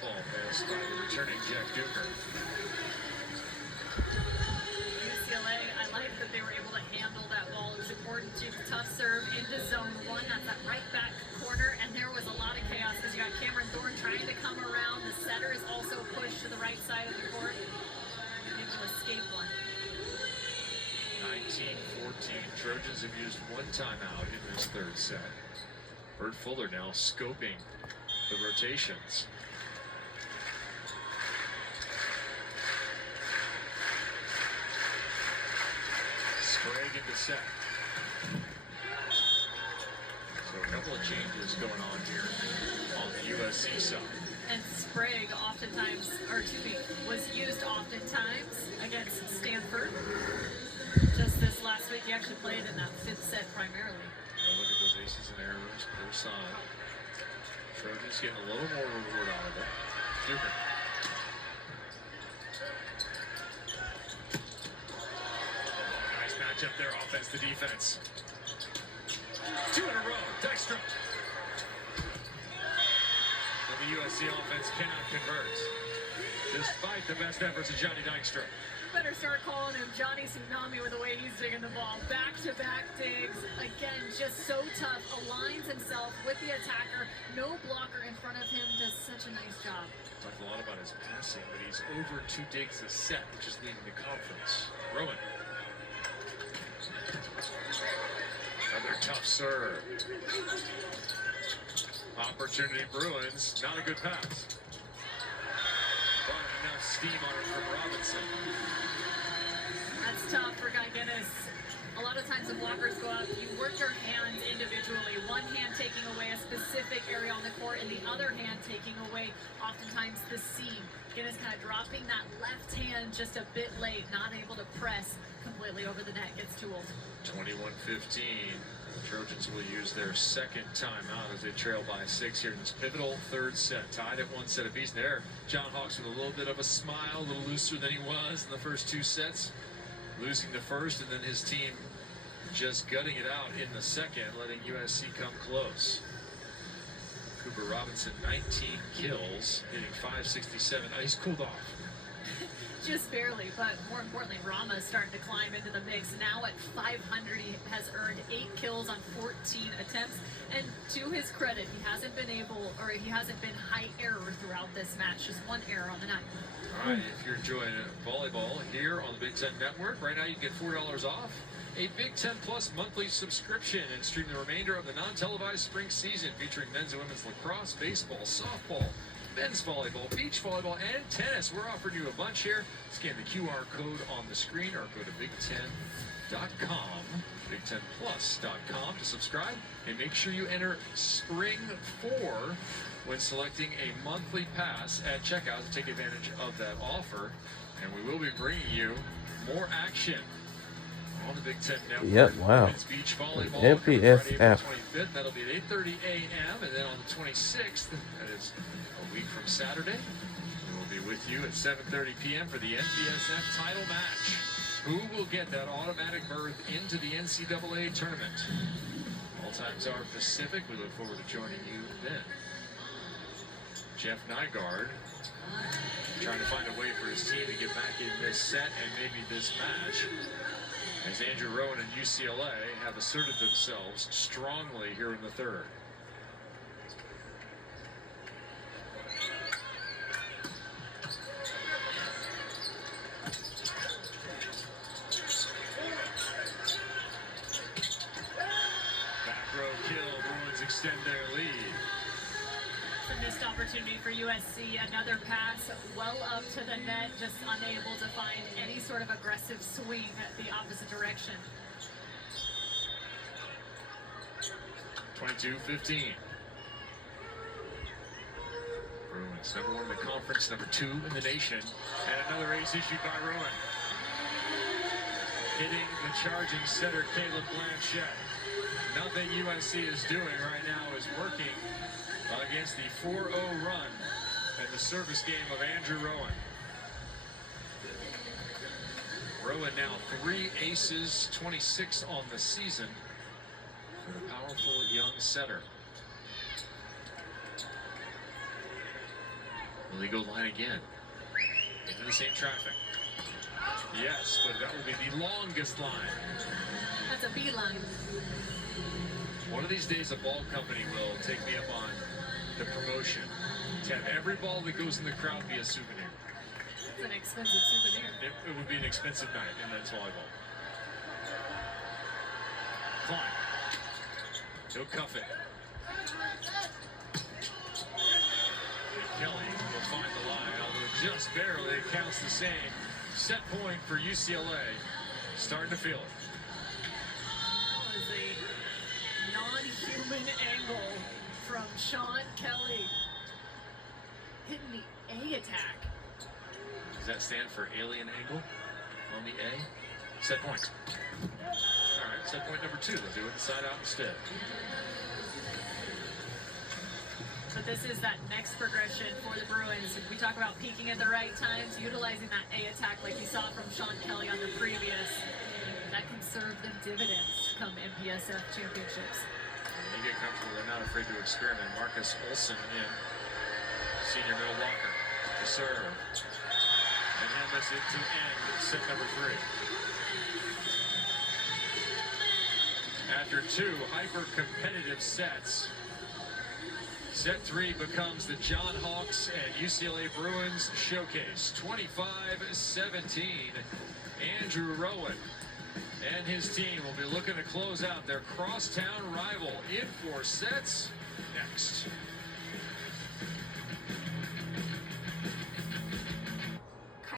ball pass by the returning Jack Duker. UCLA, I like that they were able to handle that ball. It was important to tough serve into zone one. That's that right back corner, and there was a lot of chaos because you got Cameron Thorne trying to come around. The setter is also pushed to the right side of the court. Able to escape one. 19-14. Trojans have used one timeout in this third set. Bert Fuller now scoping the rotations. Sprague into set. So a couple of changes going on here on the USC side. And Sprague oftentimes, or to me, was used oftentimes against Stanford. Just this last week, he actually played in that fifth set primarily. Look at those aces and errors per side. Trojans getting a little more reward out of it. Duker. Nice matchup there, offense to defense. Two in a row, Dykstra. But the USC offense cannot convert, despite the best efforts of Johnny Dykstra. Better start calling him Johnny Tsunami with the way he's digging the ball. Back-to-back digs. Again, just so tough. Aligns himself with the attacker. No blocker in front of him. Does such a nice job. Talked a lot about his passing, but he's over 2 digs a set, which is leading the conference. Rowan. Another tough serve. Opportunity Bruins. Not a good pass. But enough steam on it from Robinson. That's tough for Guy Guinness. A lot of times the blockers go up, you work your hands individually. One hand taking away a specific area on the court, and the other hand taking away oftentimes the seam. Guinness kind of dropping that left hand just a bit late, not able to press completely over the net, gets too old. 21-15. The Trojans will use their second timeout as they trail by 6 here in this pivotal third set. Tied at 1 set apiece there. John Hawks with a little bit of a smile, a little looser than he was in the first 2 sets. Losing the first, and then his team just gutting it out in the second, letting USC come close. Cooper Robinson, 19 kills, hitting .567. He's cooled off. Just barely, but more importantly, Rama is starting to climb into the mix. Now at 500, he has earned 8 kills on 14 attempts. And to his credit, he hasn't been high error throughout this match. Just 1 error on the night. All right, if you're enjoying volleyball here on the Big Ten Network, right now you can get $4 off a Big Ten Plus monthly subscription and stream the remainder of the non-televised spring season featuring men's and women's lacrosse, baseball, softball, men's volleyball, beach volleyball, and tennis. We're offering you a bunch here. Scan the QR code on the screen or go to big10.com, big10plus.com to subscribe. And make sure you enter Spring 4 when selecting a monthly pass at checkout to take advantage of that offer. And we will be bringing you more action on the Big Ten Network. Yep, wow. It's beach volleyball. MPSF. Friday, April 25th. That'll be at 8:30 a.m. And then on the 26th, that is a week from Saturday, we will be with you at 7:30 p.m. for the MPSF title match. Who will get that automatic berth into the NCAA tournament? All times are Pacific. We look forward to joining you then. Jeff Nygaard trying to find a way for his team to get back in this set and maybe this match, as Andrew Rowan and UCLA have asserted themselves strongly here in the third. Back row kill, Bruins extend their lead. A missed opportunity for USC. Another pass well up to the net, just unable to find any sort of aggressive swing the opposite direction. 22-15. Bruins, number 1 in the conference, number 2 in the nation. And another ace issued by Rowan. Hitting the charging setter, Caleb Blanchett. Nothing USC is doing right now is working against the 4-0 run and the service game of Andrew Rowan. Rowan now 3 aces, 26 on the season for the powerful young setter. Will he go line again? Into the same traffic. Yes, but that will be the longest line. That's a beeline. One of these days, a ball company will take me up on the promotion to have every ball that goes in the crowd be a souvenir. It's an expensive souvenir. It would be an expensive night in men's volleyball. Klein. He'll cuff it. And Kelly will find the line, although just barely it counts the same. Set point for UCLA. Starting to feel it. That was a non-human angle from Sean Kelly. Hitting the A attack. Does that stand for alien angle on the A? Set point. All right, set point number 2. They'll do it inside out instead. But this is that next progression for the Bruins. We talk about peaking at the right times, utilizing that A attack like you saw from Sean Kelly on the previous. That can serve them dividends come MPSF championships. They get comfortable. They're not afraid to experiment. Marcus Olson in. Senior middle blocker to serve. And he'll miss it to end set number 3. After 2 hyper-competitive sets, set 3 becomes the John Hawks and UCLA Bruins showcase. 25-17. Andrew Rowan and his team will be looking to close out their crosstown rival in 4 sets next.